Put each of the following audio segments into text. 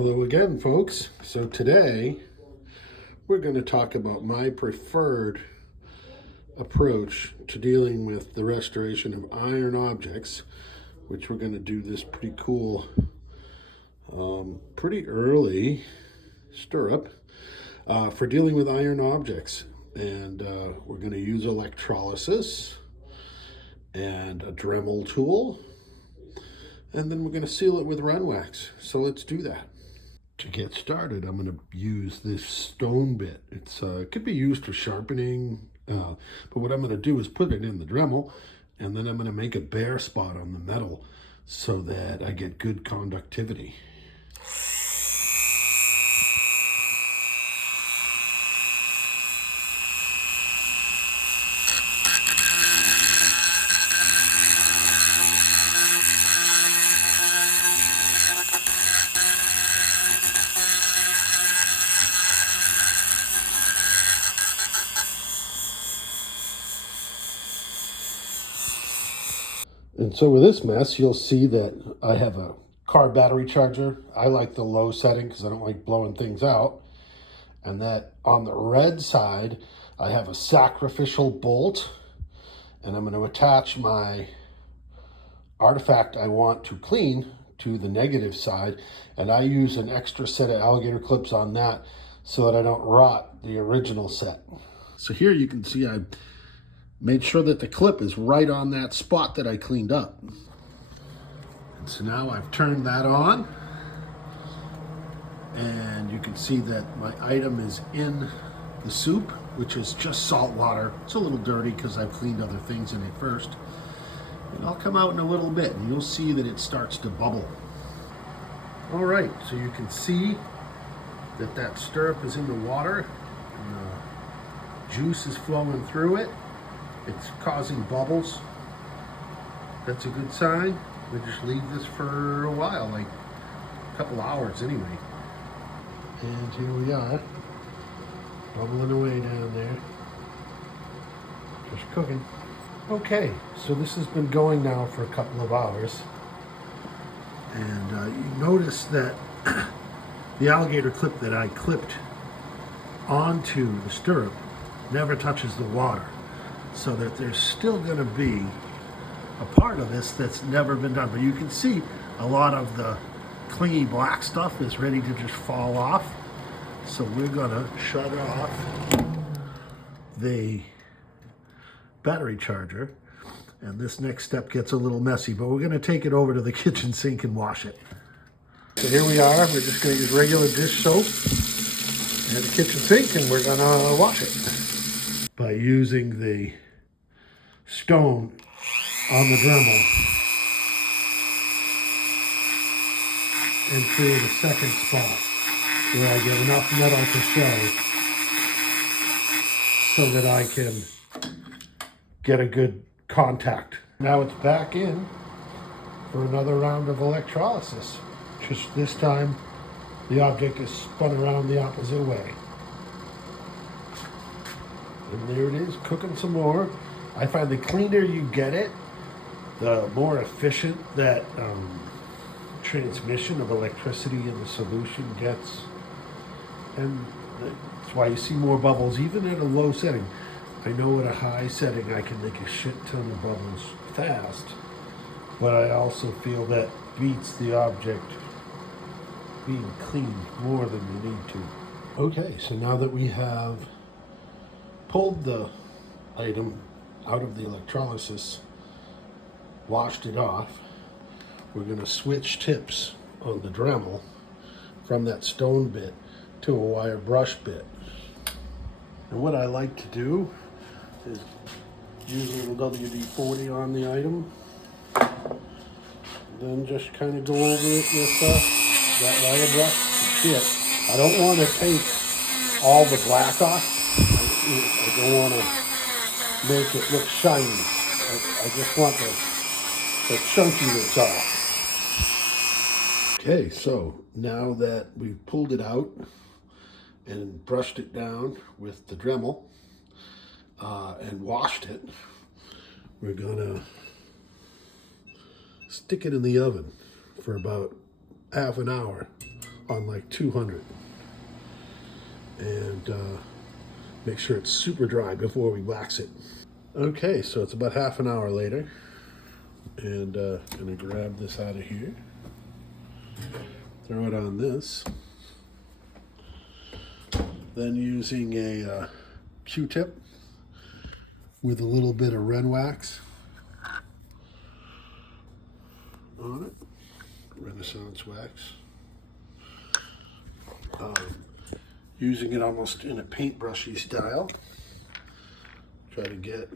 Hello again, folks. So today we're going to talk about my preferred approach to dealing with the restoration of iron objects, which we're going to do this pretty cool, pretty early stirrup for dealing with iron objects. And we're going to use electrolysis and a Dremel tool, and then we're going to seal it with Run Wax. So let's do that. To get started, I'm going to use this stone bit. It could be used for sharpening, but what I'm going to do is put it in the Dremel, and then I'm going to make a bare spot on the metal so that I get good conductivity. And so with this mess, you'll see that I have a car battery charger. I like the low setting because I don't like blowing things out. And that on the red side, I have a sacrificial bolt, and I'm going to attach my artifact I want to clean to the negative side. And I use an extra set of alligator clips on that so that I don't rot the original set. So here you can see I made sure that the clip is right on that spot that I cleaned up. And so now I've turned that on, and you can see that my item is in the soup, which is just salt water. It's a little dirty because I've cleaned other things in it first. And I'll come out in a little bit and you'll see that it starts to bubble. All right, so you can see that that stirrup is in the water and the juice is flowing through it. It's causing bubbles. That's a good sign. We just leave this for a while, like a couple hours anyway. And here we are, bubbling away down there. Just cooking. Okay, so this has been going now for a couple of hours. And you notice that the alligator clip that I clipped onto the stirrup never touches the water. So that there's still going to be a part of this that's never been done. But you can see a lot of the clingy black stuff is ready to just fall off. So we're going to shut off the battery charger. And this next step gets a little messy, but we're going to take it over to the kitchen sink and wash it. So here we are. We're just going to use regular dish soap and the kitchen sink, and we're going to wash it by using the stone on the Dremel and create a second spot where I get enough metal to show so that I can get a good contact. Now it's back in for another round of electrolysis. Just this time the object is spun around the opposite way. And there it is, cooking some more. I find the cleaner you get it, the more efficient that transmission of electricity in the solution gets. And that's why you see more bubbles, even at a low setting. I know at a high setting I can make a shit ton of bubbles fast, but I also feel that beats the object being cleaned more than you need to. Okay, so now that we have pulled the item out of the electrolysis, washed it off, we're going to switch tips on the Dremel from that stone bit to a wire brush bit. And what I like to do is use a little WD-40 on the item, then just kind of go over it with that wire brush. See it. I don't want to take all the black off. I don't want to make it look shiny. I just want the chunky bits off. Okay, so now that we've pulled it out and brushed it down with the Dremel and washed it, we're gonna stick it in the oven for about half an hour on like 200. And make sure it's super dry before we wax it. Okay, so it's about half an hour later, and gonna grab this out of here, throw it on this, then using a Q-tip with a little bit of Ren wax on it, Renaissance wax, using it almost in a paintbrushy style. Try to get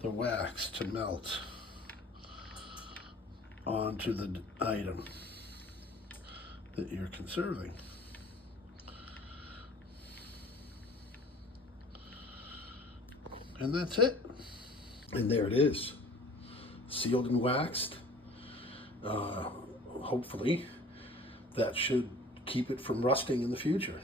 the wax to melt onto the item that you're conserving. And that's it. And there it is, sealed and waxed. Hopefully that should keep it from rusting in the future.